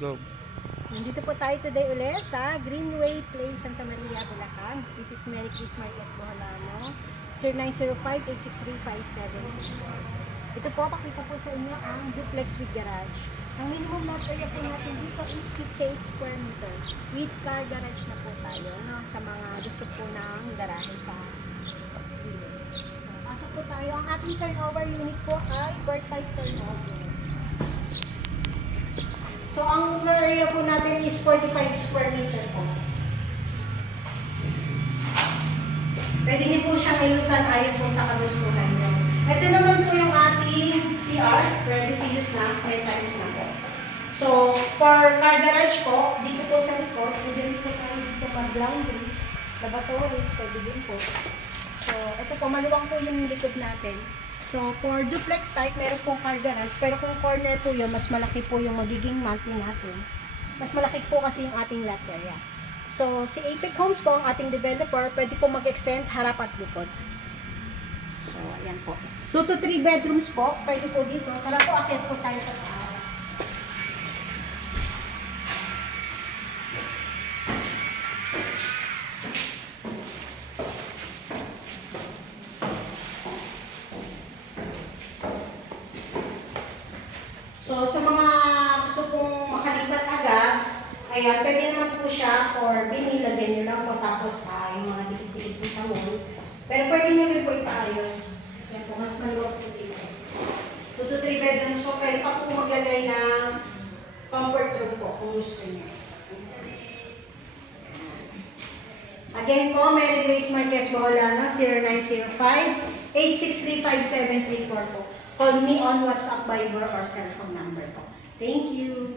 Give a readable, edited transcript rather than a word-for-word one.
Go. Nandito po tayo today ulit sa Greenway Place, Santa Maria, Bulacan. This is Mary Chris Marquez Boholano, 0905-863-57. Ito po, pakita po sa inyo ang duplex with garage. Ang minimum lot area po natin dito is 58 square meters. With car garage na po tayo, no? Sa mga gusto po ng garahe sa gilid. So, pasok po tayo. Ang ating turnover unit po ay Versailles turnover. So, ang floor area po natin is 45 square meter po. Pwede niyo po siyang ayusan ayon po sa kagustuhan niyo. Ito naman po yung ating CR, ready to use na, may tiles na po. So, for car garage po, dito po sa likod, pwede rin po tayo dito mag-laundry, lavatory, pwede din po. So, ito po, maluwang po yung likod natin. So, for duplex type, meron pong car garage. Pero kung corner po yun, mas malaki po yung magiging monthly natin. Mas malaki po kasi yung ating lot area. So, si Apex Homes po, ang ating developer, pwede po mag-extend harap at likod. So, ayan po. 2 to 3 bedrooms po, pwede po dito. Tara po, akit po tayo sa taas. So, sa mga gusto pong makalipat agad, ayan, pwede naman po siya or binilagyan nyo lang po tapos yung mga dikit-dikit po sa wall. Pero pwede nyo rin po ipaayos. Yan po, mas maluwag po dito. 2 to 3 bedrooms, so pwede pa po maglagay ng comfort room po kung gusto nyo. Again po, Mary Grace Marquez Boholano, 0905-863-5734 po. Call me on WhatsApp, Viber, or cellphone number po. Thank you.